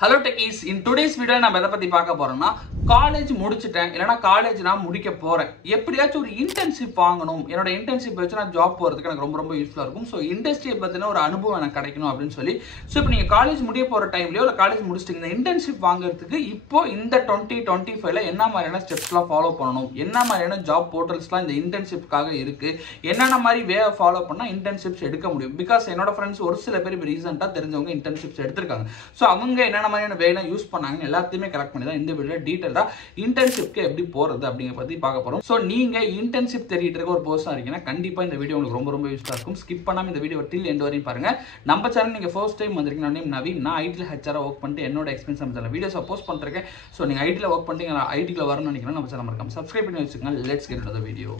Hello techies, in today's video நான் எதை பத்தி பார்க்க போறேன்னா காலேஜ் முடிச்சிட்டேன் இல்லனா காலேஜ் நான் முடிக்க போறேன் எப்படியாச்சும் ஒரு இன்டர்ன்ஷிப் வாங்கணும் என்னோட இன்டர்ன்ஷிப் வச்சு நான் ஜாப் போறதுக்கு எனக்கு ரொம்ப யூஸ்ஃபுல்லா இருக்கும் சோ இண்டஸ்ட்ரியை பத்தின ஒரு அனுபவம் எனக்கு கிடைக்கணும் அப்படினு சொல்லி சோ இப்போ நீங்க காலேஜ் முடிய போற டைம்லயோ இல்ல காலேஜ் முடிச்சிட்டீங்க இந்த இன்டர்ன்ஷிப் வாங்குறதுக்கு இப்போ இந்த 2025 ல என்ன மாதிரியான ஸ்டெப்ஸ்லாம் ஃபாலோ பண்ணனும் என்ன மாதிரியான ஜாப் போர்ட்டல்ஸ்லாம் இந்த இன்டர்ன்ஷிப்காக இருக்கு என்னென்ன மாதிரி வே ஃபாலோ பண்ணா இன்டர்ன்ஷிப்ஸ் எடுக்க முடியும் பிகாஸ் என்னோட फ्रेंड्स ஒரு சில பேர் ரீசன்ட்டா தெரிஞ்சவங்க இன்டர்ன்ஷிப்ஸ் எடுத்துருக்காங்க சோ அவங்க என்ன மாதிரியான வேலை யூஸ் பண்ணாங்கன்னு எல்லாத்தையுமே கரெக்ட் பண்ணி தான் இந்த வீடியோல டீடைலா இன்டர்ன்ஷிப்க்கு எப்படி போறது அப்படிங்க பத்தி பார்க்க போறோம் சோ நீங்க இன்டர்ன்ஷிப் தேடிட்டு இருக்க ஒரு பர்சனா இருக்கீங்கன்னா கண்டிப்பா இந்த வீடியோ உங்களுக்கு ரொம்ப யூஸ்ஃபுல்லா இருக்கும் ஸ்கிப் பண்ணாம இந்த வீடியோ டில் எண்ட் வரையும் பாருங்க நம்ம சேனல் நீங்க ஃபர்ஸ்ட் டைம் வந்திருக்கீங்க நேம் நவீன் நான் ஐடில ஹெச்ஆர் வர்க் பண்ணிட்டு என்னோட எக்ஸ்பீரியன்ஸ் நம்ம சேனல் வீடியோஸ் போஸ்ட் பண்ணிருக்கேன் சோ நீங்க ஐடில வர்க் பண்ணிட்டீங்க ஐடில வரணும்னு நினைக்கிறேன் நம்ம சேனல் மறக்காம சப்ஸ்கிரைப் பண்ணி வச்சுக்கோங்க let's get into the video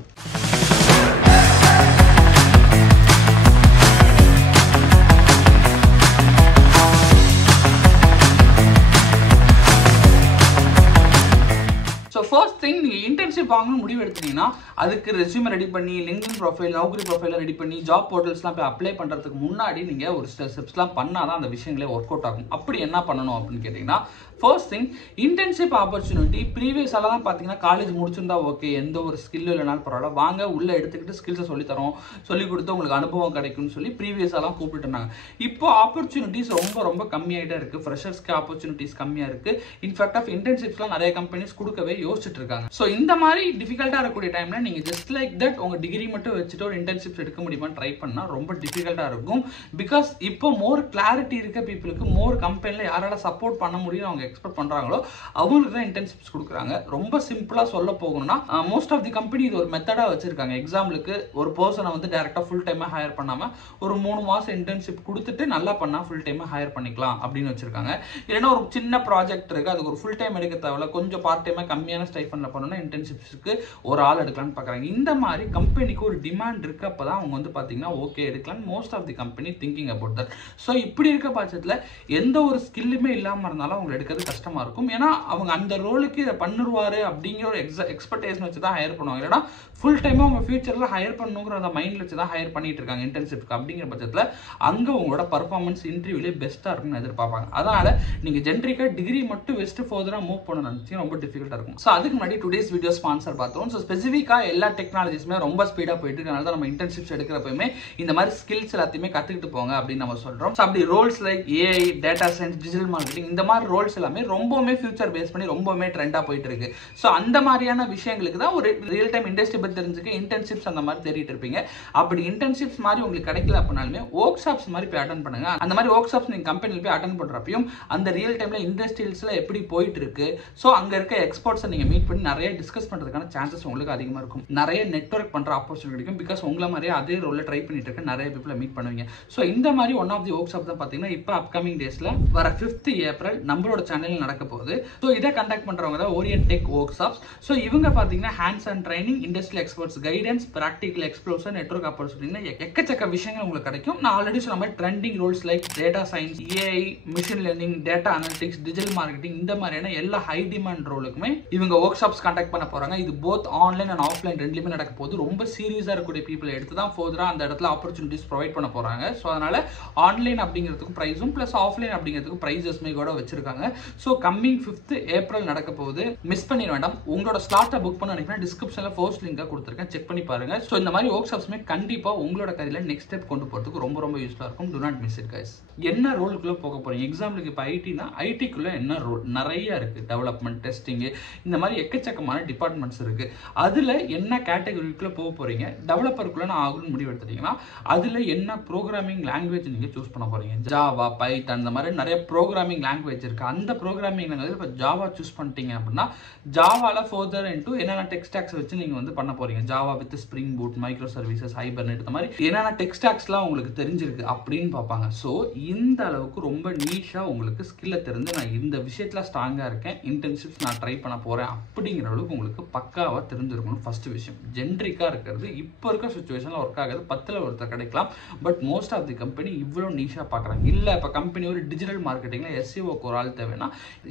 First thing, you internship வாங்கணும் முடிவு எடுத்தீங்கன்னா அதுக்கு ரெஸ்யூம் ரெடி பண்ணி LinkedIn ப்ரொஃபைல் நௌகரி ப்ரொஃபைல ரெடி பண்ணி ஜாப் போர்ட்டல்ஸ்லாம் போய் அப்ளை பண்றதுக்கு முன்னாடி நீங்க ஒரு ஸ்டெப்ஸ்லாம் பண்ணாதான் அந்த விஷயங்களே வொர்க் அவுட் ஆகும் அப்படி என்ன பண்ணணும் அப்படினு கேட்டிங்கன்னா First thing, internship opportunity previous எல்லாம் பாத்தீங்கன்னா காலேஜ் முடிச்சிருந்தா ஓகே எந்த ஒரு ஸ்கில் இல்லனாலும் பரவாயில்லை வாங்க உள்ள எடுத்துக்கிட்டு ஸ்கில்ஸ் சொல்லி தரோம் சொல்லி கொடுத்து உங்களுக்கு அனுபவம் கிடைக்கும்னு சொல்லி previous எல்லாம் கூப்பிட்டுட்டாங்க இப்போ opportunities ரொம்ப கம்மியாயிட்டே இருக்கு ஃப்ரெஷர்ஸ்க்கு opportunities கம்மியா இருக்கு இன்ஃபேக்ட் ஆஃப் இன்டர்ன்ஷிப்ஸ்லாம் நிறைய கம்பெனிஸ் கொடுக்கவே யோசிச்சிட்டு இருக்காங்க சோ இந்த மாதிரி டிஃபிகல்ட்டா இருக்கக்கூடிய டைம்ல நீங்க ஜஸ்ட் லைக் தட் உங்க டிகிரி மட்டும் வச்சுட்டு ஒரு இன்டர்ன்ஷிப்ஸ் எடுக்க முடியுமான்னு ட்ரை பண்ணா ரொம்ப டிஃபிகல்ட்டா இருக்கும் பிகாஸ் இப்போ மோர் கிளாரிட்டி இருக்க பீப்புளுக்கு மோர் கம்பெனில யாரால சப்போர்ட் பண்ண முடியும் அவங்க எக்ஸ்பெக்ட் பண்றாங்களோ அவங்களுக்கு தான் இன்டர்ன்ஷிப்ஸ் கொடுக்குறாங்க ரொம்ப சிம்பிளா சொல்ல போகணும்னா மோஸ்ட் ஆஃப் தி கம்பெனி இது ஒரு மெத்தடா வச்சிருக்காங்க எக்ஸாம்பிளுக்கு ஒரு பர்சனை வந்து டைரக்டா ஃபுல் டைமா ஹையர் பண்ணாம ஒரு 3 மாசம் இன்டர்ன்ஷிப் கொடுத்துட்டு நல்லா பண்ணா ஃபுல் டைமா ஹையர் பண்ணிக்கலாம் அப்படின்னு வச்சிருக்காங்க இல்லைன்னா ஒரு சின்ன ப்ராஜெக்ட் இருக்கு அதுக்கு ஒரு ஃபுல் டைம் எடுக்க தேவையில்ல கொஞ்சம் பார்ட் டைமா கம்மியான ஸ்டைஃபன்ல பண்ணணும்னா இன்டர்ன்ஷிப்ஸ்க்கு ஒரு ஆள் எடுக்கலாம்னு பாக்குறாங்க இந்த மாதிரி கம்பெனிக்கு ஒரு டிமாண்ட் இருக்கு அப்பதான் அவங்க வந்து பாத்தீங்கன்னா ஓகே எடுக்கலாம் most of the company thinking about that so இப்படி இருக்க பட்சத்துல எந்த ஒரு ஸ்கில்லுமே இல்லாம இருந்தாலும் அவங்க எடுக்கிறது கஷ்டமா இருக்கும் ஏன்னா அவங்க அந்த ரோலுக்கு இதை பண்ணிடுவாரு அப்படிங்கிற ஒரு எக்ஸ்பெக்டேஷன் வச்சு தான் ஹையர் பண்ணுவாங்க இல்லைன்னா ஃபுல் டைமா அவங்க ஃபியூச்சர்ல ஹையர் பண்ணணுங்கிற அந்த மைண்ட்ல வச்சு தான் ஹையர் பண்ணிட்டு இருக்காங்க இன்டர்ன்ஷிப்க்கு அப்படிங்கிற பட்சத்துல அங்க உங்களோட பர்ஃபார்மன்ஸ் இன்டர்வியூலே பெஸ்டா இருக்கும்னு எதிர்பார்ப்பாங்க அதனால நீங்க ஜென்ரிக்கா டிகிரி மட்டும் வெஸ்ட் ஃபர்தரா மூவ் பண்ணணும்னு நினைச்சீங்க ரொம்ப டிஃபிகல்ட்டா இருக்கும் சோ அதுக்கு முன்னாடி டுடேஸ் வீடியோ ஸ்பான்சர் பார்த்தோம் சோ ஸ்பெசிஃபிக்கா எல்லா டெக்னாலஜிஸுமே ரொம்ப ஸ்பீடா போயிட்டு இருக்கனால தான் நம்ம இன்டர்ன்ஷிப்ஸ் எடுக்கிறப்பயுமே இந்த மாதிரி ஸ்கில்ஸ் எல்லாத்தையுமே கத்துக்கிட்டு போங்க அப்படின்னு நம்ம சொல்றோம் சோ அப்படி Rolle's like AI data science digital marketing இந்த மாதிரி ரோல்ஸ் எல்லாமே ரொம்பவுமே ஃபியூச்சர் பேஸ் பண்ணி ரொம்பவுமே ட்ரெண்டா போயிட்டு இருக்கு சோ அந்த மாதிரியான விஷயங்களுக்கு தான் ஒரு ரியல் டைம் இண்டஸ்ட்ரி பத்தி தெரிஞ்சுக்க இன்டர்ன்ஷிப்ஸ் அந்த மாதிரி தேடிட்டு இருப்பீங்க அப்படி இன்டர்ன்ஷிப்ஸ் மாதிரி உங்களுக்கு கிடைக்கல அப்படினாலுமே ஒர்க் ஷாப்ஸ் மாதிரி போய் அட்டெண்ட் பண்ணுங்க அந்த மாதிரி ஒர்க் ஷாப்ஸ் நீங்க கம்பெனில போய் அட்டெண்ட் பண்றப்பையும் அந்த ரியல் டைம்ல இண்டஸ்ட்ரியல்ஸ்ல எப்படி போயிட்டு இருக்கு சோ அங்க இருக்க எக்ஸ்பர்ட்ஸை நீங்க மீட் பண்ணி நிறைய டிஸ்கஸ் பண்றதுக்கான சான்சஸ் உங்களுக்கு அதிகமா இருக்கும் நிறைய நெட்வொர்க் பண்ற ஆப்பர்ச்சுனிட்டி கிடைக்கும் பிகாஸ் உங்களை மாதிரியே அதே ரோல்ல ட்ரை பண்ணிட்டு இருக்க நிறைய பீப்புளை மீட் பண்ணுவீங்க சோ இந்த மாதிரி one of the workshop தான் பாத்தீங்கன்னா இப்போ அப்கமிங் டேஸ்ல வர 5th ஏப்ரல் நம்மளோட சேனல்ல நடக்க போகுது சோ இதை கண்டக்ட் பண்றவங்க தான் orient tech workshops so இவங்க பாத்தீங்கன்னா hands on training industrial experts guidance practical explosion network opportunity எக்கச்சக்க விஷயங்கள் உங்களுக்கு கிடைக்கும் நான் ஆல்ரெடி சொன்ன மாதிரி trending roles like data science AI machine learning data analytics digital marketing இந்த மாதிரியான எல்லா ஹை டிமாண்ட் ரோலுக்குமே இவங்க ஒர்க் ஷாப்ஸ் கண்டக்ட் பண்ண போறாங்க இது போத் ஆன்லைன் அண்ட் ஆஃப்லைன் ரெண்டுலயுமே நடக்க போகுது ரொம்ப சீரியஸா இருக்கக்கூடிய பீப்புள் எடுத்து தான் ஃபர்தரா அந்த இடத்துல ஆப்பர்ச்சுனிட்டிஸ் ப்ரொவைட் பண்ண போறாங்க சோ அதனால ஆன்லைன் அப்படிங்கிறதுக்கு பிரைஸும் பிளஸ் ஆஃப்லைன் அப்படிங்கிறதுக்கு பிரைஸஸ்மே கூட வச்சிருக்காங்க சோ கம்மிங் 5th ஏப்ரல் நடக்க போகுது மிஸ் பண்ணிட வேண்டாம் உங்களோட ஸ்லாட்டை புக் பண்ண நினைக்கிறேன் டிஸ்கிரிப்ஷன்ல ஃபர்ஸ்ட் லிங்கா கொடுத்துருக்கேன் செக் பண்ணி பாருங்க சோ இந்த மாதிரி ஒர்க் ஷாப்ஸ்மே கண்டிப்பா உங்களோட கையில நெக்ஸ்ட் ஸ்டெப் கொண்டு போறதுக்கு ரொம்ப யூஸ்ஃபுல்லா இருக்கும் to not miss it guys என்ன ரோலுக்குள்ள போக போறீங்க எக்ஸாம்பிளுக்கு இப்போ ஐடினா ஐடிக்குள்ள என்ன ரோல் நிறைய இருக்கு டெவலப்மெண்ட் டெஸ்டிங் இந்த மாதிரி எக்கச்சக்கமான டிபார்ட்மெண்ட்ஸ் இருக்கு அதுல என்ன கேட்டகரிக்குள்ள போக போறீங்க டெவலப்பருக்குள்ள நான் ஆகணும்னு முடிவு எடுத்துட்டீங்கன்னா அதுல என்ன ப்ரோக்ராமிங் லாங்குவேஜ் நீங்க சூஸ் பண்ண போறீங்க ஜாவா பைத்தான் இந்த மாதிரி நிறைய ப்ரோக்ராமிங் லாங்குவேஜ் இருக்கு அந்த ப்ரோக்ராமிங் லாங்குவேஜ் இப்போ ஜாவா சூஸ் பண்ணிட்டீங்க அப்படின்னா ஜாவால ஃபர்தர் இன்டு என்னென்ன டெக் ஸ்டாக்ஸ் வச்சு நீங்க வந்து பண்ண போறீங்க Java with spring boot micro services hibernate இந்த மாதிரி என்னென்ன டெக் ஸ்டாக்ஸ்லாம் உங்களுக்கு தெரிஞ்சிருக்கு அப்படின்னு பார்ப்பாங்க ஸோ இந்த அளவுக்கு ரொம்ப நீஷா உங்களுக்கு ஸ்கில்லை தெரிஞ்சு நான் இந்த விஷயத்துல ஸ்ட்ராங்கா இருக்கேன் இன்டர்ன்ஷிப்ஸ் நான் ட்ரை பண்ண போறேன் அப்படிங்கிற அளவுக்கு உங்களுக்கு பக்காவாக தெரிஞ்சிருக்கணும். ஃபர்ஸ்ட் விஷயம் ஜென்ரிக்காக இருக்கிறது இப்போ இருக்க சுச்சுவேஷனில் ஒர்க் ஆகுது. 10ல் ஒருத்தர் கிடைக்கலாம். But most of the company இவ்வளோ நீஷாக பார்க்குறாங்க. இல்லை இப்போ கம்பெனி ஒரு டிஜிட்டல் மார்க்கெட்டிங்கில் எஸ்சிஓக்கு ஒரு ஆள் தேவைன்னா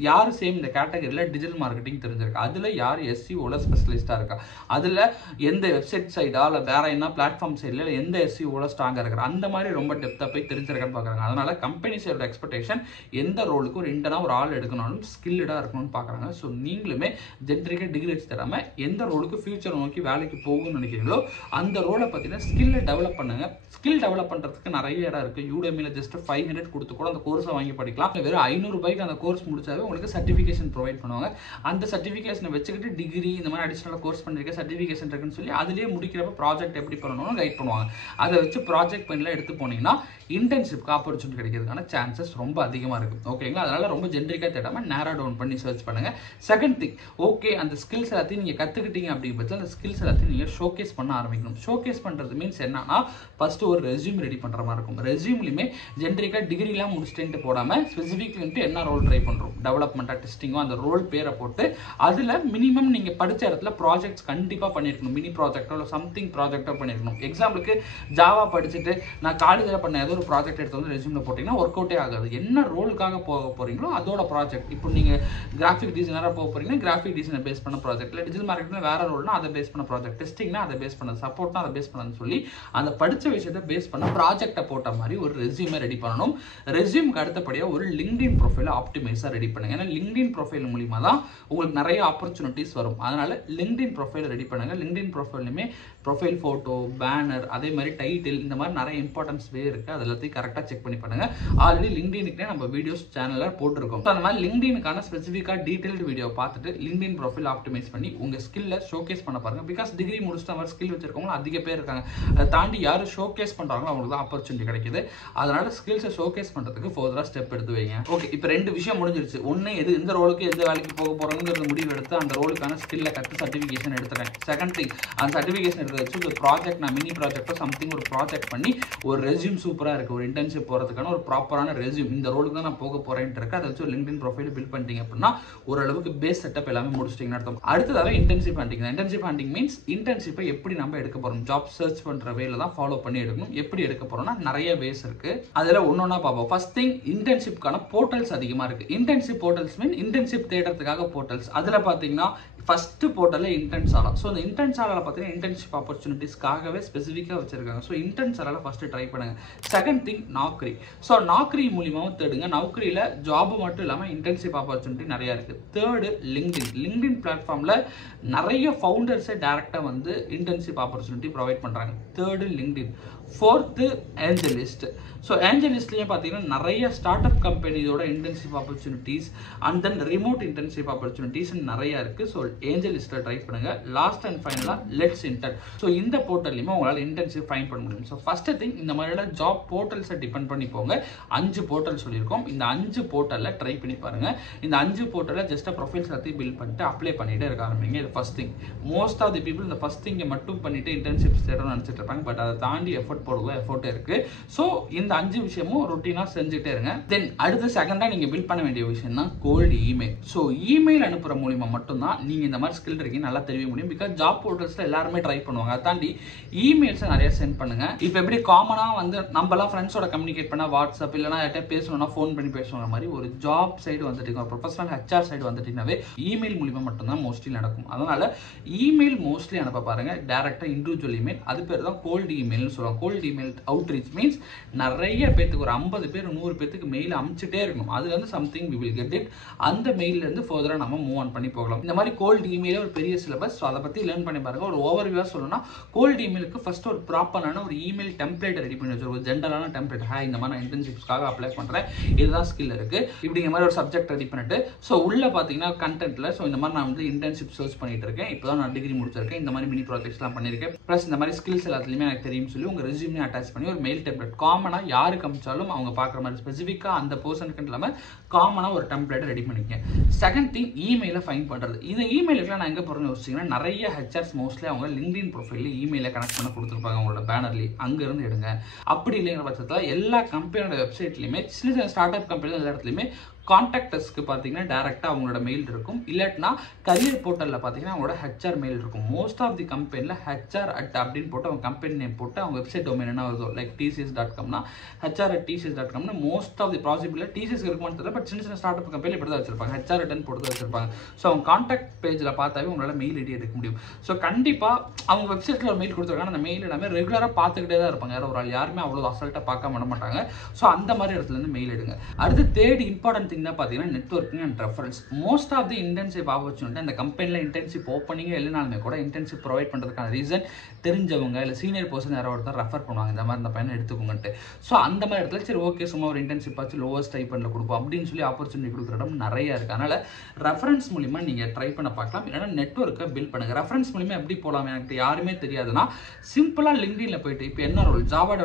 யார் சேம் இந்த கேட்டகரியில் டிஜிட்டல் மார்க்கெட்டிங் தெரிஞ்சிருக்கா, அதில் யார் எஸ்சிஓவில் ஸ்பெஷலிஸ்ட்டாக இருக்கா, அதில் எந்த வெப்சைட் சைடா இல்லை வேற என்ன பிளாட்ஃபார்ம் சைடில் இல்லை எந்த எஸ்சிஓவில் ஸ்ட்ராங்காக இருக்கிற அந்த மாதிரி ரொம்ப டெப்த்தாக போய் தெரிஞ்சிருக்கான்னு பார்க்குறாங்க. அதனால கம்பெனிஸோட எக்ஸ்பெக்டேஷன் எந்த ரோலுக்கு ஒரு இன்டர்னாக ஒரு ஆள் எடுக்கணும், ஸ்கில்டாக இருக்கணும்னு பார்க்குறாங்க. ஸோ நீங்களுமே ஜென்ரிக்காக டிகிரி வச்சு தராமல் எந்த ரோலுக்கு ஃபியூச்சர் நோக்கி வேலைக்கு போகணும்னு நினைக்கிறீங்களோ அந்த ரோலை பார்த்தீங்கன்னா ஸ்கில்லை டெவலப் பண்ணுங்க. ஸ்கில் டெவலப் பண்ணுறதுக்கு நிறைய இடம் இருக்குது. யூடெமியில் ஜஸ்ட் 500 கொடுத்து கூட அந்த கோர்ஸை வாங்கி படிக்கலாம். வெறும் 500 ரூபாய்க்கு அந்த கோர்ஸ் முடிச்சாவே உங்களுக்கு சர்டிஃபிகேஷன் ப்ரொவைட் பண்ணுவாங்க. அந்த சர்டிஃபிகேஷனை வச்சுக்கிட்டு டிகிரி இந்த மாதிரி அடிஷனலாக கோர்ஸ் பண்ணிருக்க சர்டிஃபிகேஷன் இருக்குன்னு சொல்லி அதுலேயே முடிக்கிறப்ப ப்ராஜெக்ட் எப்படி பண்ணணும்னு கைட் பண்ணுவாங்க. அதை வச்சு ப்ராஜெக்ட் பண்ணலாம் எடுத்து போனீங்கன்னா இன்டர்ன்ஷிப்க்கு ஆப்பர்ச்சுனிட்டி கிடைக்கிறதுக்கான சான்சஸ் ரொம்ப அதிகமாக இருக்குது. ஓகேங்களா? அதனால ரொம்ப ஜென்ரிக்காக தேடாமல் நேரா டவுன் பண்ணி சர்ச் பண்ணுங்க. செகண்ட் திங், ஓகே அந்த ஸ்கில்ஸ் எல்லாத்தையும் நீங்கள் கற்றுக்கிட்டீங்க அப்படிங்கிறப்ப அந்த ஸ்கில்ஸ் எல்லாத்தையும் நீங்கள் ஷோகேஸ் பண்ண ஆரம்பிக்கணும். ஷோகேஸ் பண்ணுறது மீன்ஸ் என்னன்னா ஃபர்ஸ்ட் ஒரு ரெஸ்யூம் ரெடி பண்ணுற மாதிரி இருக்கும். ரெஸ்யூம்லையுமே ஜென்ரிக்காக டிகிரிலாம் முடிச்சுட்டு போடாமல் ஸ்பெசிஃபிக்லிட்டு என்ன ரோல் ட்ரை பண்ணுறோம், டெவலப்மெண்ட்டாக டெஸ்டிங்கோ அந்த ரோல் பேரை போட்டு அதில் மினிமம் நீங்கள் படித்த இடத்துல ப்ராஜெக்ட்ஸ் கண்டிப்பாக பண்ணியிருக்கணும். மினி ப்ராஜெக்டோ இல்லை சம்திங் ப்ராஜெக்டோ பண்ணியிருக்கணும். எக்ஸாம்பிளுக்கு ஜாவா படிச்சுட்டு நான் காலேஜில் பண்ண ஏதோ ஒரு ப்ராஜெக்ட் எடுத்து வந்து ரெஸ்யூமில் போட்டிங்கன்னா ஒர்க் அவுட்டே ஆகாது. என்ன ரோலுக்காக போக போகிறீங்களோ அதோட ப்ராஜெக்ட். இப்போ நீங்கள் கிராஃபிக் டிசைனராக போக போகிறீங்கன்னா கிராஃபிக் டிசைனை பேஸ் பண்ண ப்ராஜெக்ட், இல்லை டிஜிட்டல் மார்க்கெட்டில் வேறு ரோல்னா அதை பேஸ் பண்ண ப்ராஜெக்ட், டெஸ்டிங்னா அதை பேஸ் பண்ணது, சப்போர்ட்னா அதை பேஸ் பண்ணதுன்னு சொல்லி அந்த படித்த விஷயத்தை பேஸ் பண்ண ப்ராஜெக்டை போட்ட மாதிரி ஒரு ரெஸ்யூமை ரெடி பண்ணணும். ரெஸ்யூம்க்கு அடுத்தபடியாக ஒரு லிங்க்டின் ப்ரொஃபைலை ஆப்டிமைஸாக ரெடி பண்ணுங்க. ஏன்னா லிங்க்டின் ப்ரொஃபைல் மூலிமா தான் உங்களுக்கு நிறைய ஆப்பர்ச்சுனிட்டிஸ் வரும். அதனால லிங்க்டின் ப்ரொஃபைல் ரெடி பண்ணுங்க. லிங்க்டின் ப்ரொஃபைலுமே ப்ரொஃபைல் ஃபோட்டோ, பேனர், அதே மாதிரி டைட்டில், இந்த மாதிரி நிறைய இம்பார்ட்டன்ஸ் வே இருக்குது. அது எல்லாத்தையும் கரெக்டாக செக் பண்ணி பண்ணுங்க. ஆல்ரெடி லிங்க்டினுக்குனே நம்ம வீடியோஸ் சேனலில் போட்டிருக்கோம். அந்த மாதிரி லிங்க்டினுக்கான ஸ்பெசிஃபிக்காக டீடைல்டு வீடியோ பார்த்துட்டு லிங்க்டின் ப்ரொஃபைல் ஆப்டிமைஸ் பண்ணி உங்கள் ஸ்கில்லை ஷோகேஸ் பண்ண பாருங்க. பிகாஸ் டிகிரி முடிச்சுட்டு அந்த மாதிரி ஸ்கில் வச்சிருக்கவங்க அதிக பேர் இருக்காங்க. அதை தாண்டி யாரும் ஷோகேஸ் பண்ணுறாங்களோ அவங்களுக்கு தான் ஆப்பர்ச்சுனிட்டி கிடைக்குது. அதனால ஸ்கில்ஸை ஷோகேஸ் பண்ணுறதுக்கு ஃபர்தராக ஸ்டெப் எடுத்து வைங்க. ஓகே, இப்போ 2 விஷயம் முடிஞ்சிருச்சு. ஒன்று எந்த ரோலுக்கு எந்த வேலைக்கு போக போகிறோங்கிறது முடிவு எடுத்து அந்த ரோலுக்கான ஸ்கில்லை கற்று சர்டிஃபிகேஷன் எடுத்துட்டேன். செகண்ட் திங், அந்த சர்டிஃபிகேஷன் எடுத்து வச்சு ஒரு ப்ராஜெக்ட், நான் மினி ப்ராஜெக்டோ சம்திங் ஒரு ப்ராஜெக்ட் பண்ணி ஒரு ரெஸ்யூம் சூப்பராக இருக்குது. ஒரு இன்டர்ன்ஷிப் போகிறதுக்கான ஒரு ப்ராப்பரான ரெஸ்யூம், இந்த ரோலுக்கு தான் நான் போக போகிறேன்ட்டு இருக்கு. அதை வச்சு ஒரு லிங்க்டின் ப்ரொஃபைல் பில்ட் பண்ணிட்டீங்க அப்படின்னா ஓரளவுக்கு பேஸ் செட்டப் எல்லாமே முடிச்சிட்டிங்கன்னு அர்த்தம். அடுத்ததாக internship hunting. Internship hunting means இன்டர்ன்ஷிப்பை எப்படி நம்ம எடுக்க போகிறோம், ஜாப் சர்ச் பண்ணுற வேல தான் ஃபாலோ பண்ணி எடுக்கணும். எப்படி எடுக்க போகிறோம்னா நிறைய வேஸ் இருக்குது. அதில் ஒன்றா பார்ப்போம். ஃபர்ஸ்ட் திங், இன்டர்ன்ஷிப்கான போர்ட்டல்ஸ் அதிகமாக இருக்குது. இன்டர்ன்ஷிப் போர்ட்டல்ஸ் மீன் இன்டர்ன்ஷிப் தேடுறதுக்காக போர்ட்டல்ஸ். அதில் பார்த்தீங்கன்னா ஃபர்ஸ்ட் போர்ட்டலில் இன்டர்ன்ஷாலா. ஸோ இந்த இன்டர்ன்ஷாலாவில் பார்த்தீங்கன்னா இன்டர்ன்ஷிப் ஆப்பர்ச்சுனிட்டிஸ்க்காகவே ஸ்பெசிஃபிக்காக வச்சிருக்காங்க. ஸோ இன்டர்ன்ஷாலாவில் ஃபர்ஸ்ட் ட்ரை பண்ணுங்க. Second thing, Naukri. So Naukri மூலியமாகவும் தேடுங்க. நாக்ரியில் ஜாப் மட்டும் இல்லாமல் இன்டர்ன்ஷிப் ஆப்பர்ச்சுனிட்டி நிறையா இருக்குது. Third, LinkedIn. லிங்க்டின் பிளாட்ஃபார்மில் நிறைய ஃபவுண்டர்ஸே டேரெக்டாக வந்து இன்டர்ன்ஷிப் ஆப்பர்ச்சுனிட்டி ப்ரொவைட் பண்ணுறாங்க. Third, LinkedIn. ஃபோர்த்து, ஏஞ்சலிஸ்ட். ஸோ ஏஞ்சலிஸ்ட்லேயே பார்த்தீங்கன்னா நிறைய ஸ்டார்ட் அப் கம்பெனியோட internship opportunities and then remote internship opportunities நிறையா இருக்குது. ஸோ ஏஞ்சலிஸ்ட்டில் ட்ரை பண்ணுங்கள். லாஸ்ட் அண்ட் ஃபைனலாக லெட்ஸ் இன்டர்ன். ஸோ இந்த போர்ட்டல்லையுமே உங்களால் இன்டர்ன்ஷிப் ஃபைன் பண்ண முடியும். ஸோ ஃபஸ்ட்டு திங், இந்த மாதிரியான ஜாப் போர்ட்டல்ஸை டிபெண்ட் பண்ணி போங்க. 5 போர்ட்டல் சொல்லியிருக்கோம். இந்த 5 போர்ட்டலில் ட்ரை பண்ணி பாருங்கள். இந்த 5 போர்ட்டலில் ஜஸ்ட்டாக ப்ரொஃபைல்ஸ் எல்லாத்தையும் பில்ட் பண்ணிட்டு அப்ளை பண்ணிகிட்டே இருக்க ஆரம்பிங்க. இது first thing. Most of the people இந்த ஃபஸ்ட் திங்கை மட்டும் பண்ணிட்டு இன்டர்ன்ஷிப்ஸ் தேடணும்னு நினச்சிட்டு இருப்பாங்க. பட் அதை தாண்டி எஃபர்ட் போடுவோம், எஃபோர்ட் இருக்குது. ஸோ இந்த 5 விஷயமும் ரொட்டீனாக செஞ்சுட்டே இருங்க. தென் அடுத்து செகண்டாக நீங்கள் பில்ட் பண்ண வேண்டிய விஷயம் தான் கோல்டு இமெயில். ஸோ இமெயில் அனுப்புகிற மூலிமா மட்டும்தான் நீங்கள் இந்த மாதிரி ஸ்கில் இருக்கீங்க நல்லா தெரிய முடியும். பிகாஸ் ஜாப் போர்ட்டல்ஸில் எல்லாருமே ட்ரை பண்ணுவாங்க. அதை தாண்டி இமெயில்ஸை நிறைய சென்ட் பண்ணுங்க. இப்போ எப்படி காமனாக வந்து நம்மலாம் ஃப்ரெண்ட்ஸோட கம்யூனிகேட் பண்ணால் வாட்ஸ்அப் இல்லைனா யார்கிட்ட பேசணும்னா ஃபோன் பண்ணி பேசுவாங்க மாதிரி ஒரு ஜாப் சைடு வந்துட்டீங்க, ஒரு ப்ரொஃபஷனல் ஹெச்ஆர் சைடு வந்துட்டீங்கன்னாவே இமெயில் மூலிமா மட்டும்தான் மோஸ்ட்லி நடக்கும். அதனால இமெயில் மோஸ்ட்லி அனுப்ப பாருங்க. டேரக்டாக இண்டிவிஜுவல் இமெயில், அது பேர் தான் கோல்டு இமெயில்னு சொல்லுவாங்க. கோல்டு இமெயில் அவுட்ரீச் மீன்ஸ் நிறைய பேருக்கு ஒரு 50 பேர் 100 பேருக்கு மெயில் அனுப்பிச்சிட்டே இருக்கணும். அதுலேருந்து something we will get it. அந்த மெயிலேருந்து ஃபர்தராக நம்ம மூவ் ஆன் பண்ணி போகலாம். இந்த மாதிரி கோல்டு இமெயிலே ஒரு பெரிய சிலபஸ். ஸோ அதை பற்றி லேர்ன் பண்ணி பாருங்க. ஒரு ஓவர்வியூவாக சொல்லணும்னா கோல்டு இமெயிலுக்கு ஃபர்ஸ்ட் ஒரு ப்ராப்பரான ஒரு இமெயில் டெம்ப்ளேட் ரெடி பண்ணி வச்சு, ஒரு ஜென்ரலான டெம்ப்ளேட். இந்த மாதிரி நான் இன்டர்ன்ஷிப்ஸ்க்காக அப்ளை பண்ணுறேன், இதுதான் ஸ்கில் இருக்குது, இப்படிங்கிற மாதிரி ஒரு சப்ஜெக்ட் ரெடி பண்ணிட்டு ஸோ உள்ள பார்த்தீங்கன்னா கண்டென்ட்டில் ஸோ இந்த மாதிரி நான் வந்து இன்டர்ன்ஷிப் சர்ச் பண்ணிட்டு இருக்கேன், இப்போ தான் நான் டிகிரி முடிச்சிருக்கேன், இந்த மாதிரி மினி ப்ராஜெக்ட்ஸ்லாம் பண்ணியிருக்கேன், ப்ளஸ் இந்த மாதிரி ஸ்கில்ஸ் எல்லாத்துலையுமே எனக்கு தெரியும் சொல்லி உங்கள் ரெஸ்யூமே அட்டாச் பண்ணி ஒரு மெயில் டெம்ப்ளேட் காமனாக யாருக்கு அமிச்சாலும் அவங்க பார்க்குற மாதிரி ஸ்பெசிஃபிக்காக அந்த பர்சனுக்கு இல்லாமல் காமனாக ஒரு டெம்ப்ளேட் ரெடி பண்ணிக்கேன். செகண்ட் திங், இமெயிலை ஃபைன் பண்ணுறது. இந்த இமெயிலுக்குலாம் நான் எங்கே போகிறேன்னு யோசிச்சிங்கன்னா நிறைய ஹெச்ஆர்ஸ் மோஸ்ட்லி அவங்க லிங்க்டின் ப்ரொஃபைலில் இமெயிலை கனெக்ட் பண்ண கொடுத்துருப்பாங்க அவங்களோட பேனர்லேயே. அங்கேருந்து எடுங்க. அப்படி இல்லைங்கிற பட்சத்தில் எல்லா கம்பெனியோட வெப்சைட்லையுமே சின்ன ஸ்டார்ட் அப் கம்பெனி எல்லா இடத்துலையுமே கான்டாக்டர்ஸ்க்கு பார்த்தீங்கன்னா டேரெக்டாக அவங்களோட மெயில் இருக்கும். இல்லாட்டினா கரியர் போர்ட்டலில் பார்த்தீங்கன்னா அவங்களோட ஹெச்ஆர் மெயில் இருக்கும். மோஸ்ட் ஆஃப் தி கம்பெனியில் HR@ அப்படின்னு போட்டு அவங்க கம்பெனி நேம் போட்டு அவங்க வெப்சைட் டொமைன் என்ன வருதோ லைக் TCS.comனா HR@TCS.comனா most of the possible TCS இருக்குமான்னு தெரியல, பட் சின்ன சின்ன ஸ்டார்ட் அப் கம்பெனியில் இப்படி தான் வச்சிருப்பாங்க, HR@ போட்டு வச்சிருப்பாங்க. ஸோ அவங்க கான்டாக்ட் பேஜில் பார்த்தாவே உங்களால் மெயில் ஐடி எடுக்க முடியும். ஸோ கண்டிப்பாக அவங்க வெப்சைட்டில் ஒரு மெயில் கொடுத்துருக்காங்க, அந்த மெயில் எல்லாமே ரெகுலராக பார்த்துக்கிட்டே தான் இருப்பாங்க. யாரோ ஒரு ஆள் யாருமே அவ்வளோ அசல்ட்டாக பார்க்க விட மாட்டாங்க. ஸோ அந்த மாதிரி இடத்துலேருந்து மெயில் எடுங்க. அடுத்து தேர்ட் இம்பார்ட்டன்ட் திங் தான் பார்த்தீங்கன்னா networking and reference. Most of the internship opportunity அந்த கம்பெனியில் இன்டர்ன்ஷிப் ஓப்பனிங் இல்லைனாலுமே கூட இன்டர்ன்ஷிப் ப்ரொவைட் பண்ணுறதுக்கான ரீசன் தெரிஞ்சவங்க இல்லை சீனியர் பர்சன் யாரோ ஒருத்தர் ரெஃபர் பண்ணுவாங்க, இந்த மாதிரி இந்த பையனை எடுத்துக்கோங்கன்ட்டு. ஸோ அந்த மாதிரி இடத்துல சரி ஓகே சும்மா ஒரு இன்டர்ன்ஷிப் ஆச்சு லோவஸ்ட் ஸ்டைபண்டில் கொடுப்போம் அப்படின்னு சொல்லி ஆப்பர்ச்சுனிட்டி கொடுக்குற இடம் நிறைய இருக்குது. அதனால் ரெஃபரன்ஸ் மூலிமா நீங்கள் ட்ரை பண்ண பார்க்கலாம், இல்லைன்னா நெட்வொர்க்கை பில்ட் பண்ணுங்கள். ரெஃபரன்ஸ் மூலிமா எப்படி போகலாம் எனக்கு யாருமே தெரியாதுன்னா சிம்பிளாக லிங்க்டின்ல போயிட்டு இப்போ என்ன ரோல் ஜாவா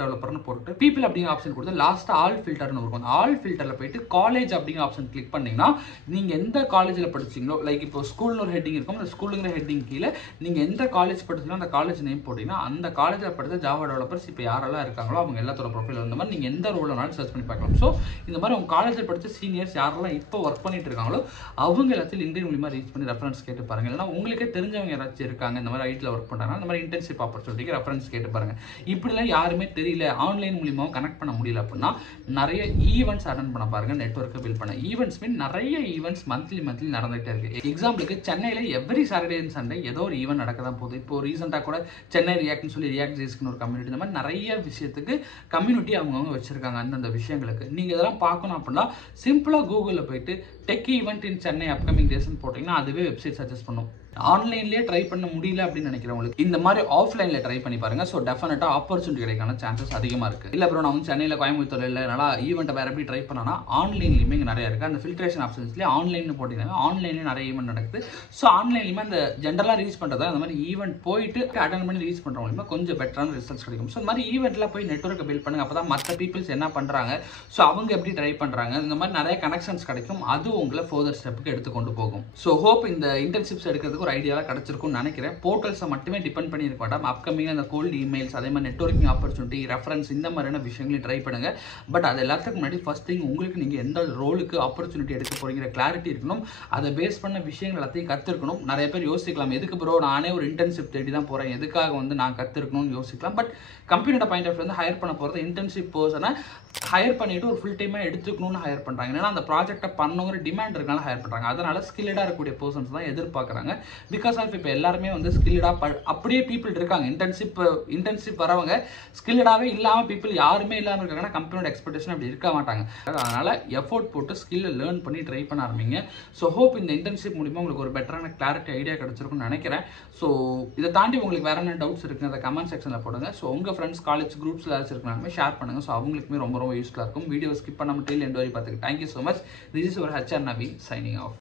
டெவலப்பர்னு போட்டு பீப்பிள் அப்படிங்கிற ஆப்ஷன் கொடுத்து லாஸ்ட்டாக ஆல் ஃபில்டர்னு இருக்கும். ஆல் ஃபில்டரில் போயிட்டு காலேஜ் அப்படிங்கிற ஆப்ஷன் கிளிக் பண்ணிங்கன்னா நீங்கள் எந்த காலேஜில் படிச்சிங்களோ லைக் இப்போ ஸ்கூல்னு ஒரு ஹெட்டிங் இருக்கும், அந்த ஸ்கூலுங்கிற ஹெட்டிங் கீழே நீங்கள் எந்த காலேஜ் படிச்சிங்களோ அந்த காலேஜ் நேம் போட்டிங்கன்னா அந்த காலேஜில் படித்த ஜாவா டெவலப்பர்ஸ் இப்போ யாரெல்லாம் இருக்காங்களோ அவங்க எல்லாத்தோட ப்ரொஃபைல் இந்த மாதிரி நீங்கள் எந்த ரோல் வேணாலும் சர்ச் பண்ணி பார்க்கலாம். ஸோ இந்த மாதிரி உங்கள் காலேஜில் படித்த சீனியர்ஸ் யாரெல்லாம் இப்போ ஒர்க் பண்ணிட்டு இருக்காங்களோ அவங்க எல்லாத்தையும் லிங்க்டின் மூலமா ரீச் பண்ணி ரெஃபரன்ஸ் கேட்டு பாருங்க. இல்லைனா உங்களுக்கே தெரிஞ்சவங்க யாராச்சும் இருக்காங்க இந்த மாதிரி ஐடியில் ஒர்க் பண்ணுறாங்க, இந்த மாதிரி இன்டர்ன்ஷிப் ஆப்பர்ச்சுனிட்டிக்கு ரெஃபரன்ஸ் கேட்டு பாருங்க. இப்படிலாம் யாருமே தெரியல ஆன்லைன் மூலியமாக கனெக்ட் பண்ண முடியல அப்படின்னா நிறைய ஈவெண்ட்ஸ் அட்டெண்ட் பண்ண பாருங்க, நெட்வொர்க்கை பில்ட் பண்ண. ஈவெண்ட்ஸ் மீன் நிறைய ஈவெண்ட்ஸ் மந்த்லி நடந்துகிட்டே இருக்கு. எக்ஸாம்பிளுக்கு சென்னையில் எவ்ரி சாட்டர்டே அண்ட் சண்டே ஏதோ ஒரு ஈவெண்ட் நடக்க தான் போகுது. இப்போ ரீசெண்டாக கூட சென்னை ரியாக்ட்னு சொல்லி ரியாக்ட் ஜேஸ்க்குன்னு ஒரு கம்யூனிட்டி, இந்த மாதிரி நிறைய விஷயத்துக்கு கம்யூனிட்டி அவங்கவுங்க வச்சிருக்காங்க. அந்தந்த விஷயங்களுக்கு நீங்கள் இதெல்லாம் பார்க்கணும் அப்படின்னா சிம்பிளாக கூகுளில் போயிட்டு tech event in Chennai upcoming டேஸ்ன்னு போட்டிங்கன்னா அதுவே வெப்சைட் சஜஸ்ட் பண்ணும். ஆன்லைன்லேயே ட்ரை பண்ண முடியல அப்படின்னு நினைக்கிறவங்களுக்கு இந்த மாதிரி ஆஃப்லைனில் ட்ரை பண்ணி பாருங்க. ஸோ டெஃபினட்டாக ஆப்பர்ச்சுனிட்டி கிடைக்கான சான்சஸ் அதிகமாக இருக்குது. இல்லை அப்புறம் நான் வந்து சென்னையில் கோயம்புத்தூர் இல்லை நல்லா ஈவெண்ட்டை வேறு எப்படி ட்ரை பண்ணனா ஆன்லைன்லையுமே இங்கே நிறைய இருக்குது. அந்த ஃபில்ட்ரேஷன் ஆப்ஷன்ஸ்லேயே ஆன்லைன் போட்டிங்கன்னா ஆன்லைன்லேயும் நிறைய ஈவெண்ட் நடக்குது. ஸோ ஆன்லைன்லையுமே அந்த ஜென்ரலாக ரீச் பண்ணுறதா அந்த மாதிரி ஈவெண்ட் போயிட்டு அட்டன் பண்ணி ரீச் பண்ணுறவங்களுமே கொஞ்சம் பெட்டரான ரிசல்ட்ஸ் கிடைக்கும். ஸோ இந்த மாதிரி ஈவெண்ட்டில் போய் நெட்வொர்க்கை பில்ட் பண்ணுங்க. அப்போ தான் மற்ற பீப்புள்ஸ் என்ன பண்ணுறாங்க, ஸோ அவங்க எப்படி ட்ரை பண்ணுறாங்க, இந்த மாதிரி நிறைய கனெக்ஷன்ஸ் கிடைக்கும். அது உங்களை ஃபர்தர் ஸ்டெப்புக்கு எடுத்துக்கொண்டு போகும். ஸோ ஹோப் இந்த இன்டர்ன்ஷிப்ஸ் எடுக்கிறதுக்கு ஒரு ஐடியாவாக கிடைச்சிருக்கும்னு நினைக்கிறேன். போர்ட்டல்ஸை மட்டுமே டிபெண்ட் பண்ணி இருக்க வேண்டாம். அப்கமிங் அந்த கோல்டு இமெயில்ஸ் அதே மாதிரி நெட்வொர்க்கிங் ஆப்பர்ச்சுனிட்டி ரெஃபரன்ஸ் இந்த மாதிரியான விஷயங்களையும் ட்ரை பண்ணுங்க. பட் அது எல்லாத்துக்கும் முன்னாடி ஃபர்ஸ்ட் திங் உங்களுக்கு நீங்கள் எந்த ரோலுக்கு ஆப்பர்ச்சுனிட்டி எடுக்க போறீங்கிற கிளாரிட்டி இருக்கணும். அதை பேஸ் பண்ண விஷயங்கள் எல்லாத்தையும் கற்றுக்கணும். நிறைய பேர் யோசிக்கலாம் எதுக்கு ப்ரோ நானே ஒரு இன்டர்ன்ஷிப் தேடி தான் போகிறேன், எதுக்காக வந்து நான் கற்றுக்கணும்னு யோசிக்கலாம். பட் கம்பெனியோட பாயிண்ட் ஆஃப் வந்து ஹையர் பண்ண போகிறது இன்டர்ன்ஷிப் பர்சனை ஹையர் பண்ணிட்டு ஒரு ஃபுல் டைமாக எடுத்துக்கணும்னு ஹையர் பண்ணுறாங்க. ஏன்னா அந்த ப்ராஜெக்டை பண்ணுங்கிற டிமாண்ட் இருக்கனால ஹையர் பண்ணுறாங்க. அதனால ஸ்கில்டாக இருக்கக்கூடிய பர்சன்ஸ் தான் எதிர்பார்க்குறாங்க. பிகாஸ் ஆஃப் இப்போ எல்லாருமே வந்து ஸ்கில்டாக அப்படியே பீப்புள் இருக்காங்க. இன்டர்ன்ஷிப் வரவங்க ஸ்கில்டாகவே இல்லாமல் பீப்புள் யாருமே இல்லாமல் இருக்காங்கன்னா கம்பெனியோட எக்ஸ்பெக்டேஷன் அப்படி இருக்க மாட்டாங்க. அதனால எஃபோர்ட் போட்டு ஸ்கில்லை லேர்ன் பண்ணி ட்ரை பண்ண ஆரம்பிங்க. ஸோ ஹோப் இந்த இன்டர்ன்ஷிப் மூலிமா உங்களுக்கு ஒரு பெட்டரான கிளாரிட்டி ஐடியா கிடைச்சிருக்கும்னு நினைக்கிறேன். ஸோ இதை தாண்டி உங்களுக்கு வேற என்ன டவுட்ஸ் இருக்குன்னு அதை கமெண்ட் செக்ஷனில் போடுங்க. ஸோ உங்கள் ஃப்ரெண்ட்ஸ் காலேஜ் குரூப்ஸில் ஏதாச்சும் இருக்கனாலுமே ஷேர் பண்ணுங்கள். ஸோ அவங்களுக்குமே ரொம்ப யூஸ்ஃபுல்லாக இருக்கும். வீடியோ ஸ்கிப் பண்ணாமல் டெய்லி எண்ட் வரை பார்த்துக்கு thank you so much. This is ஒரு HR Naveen signing off.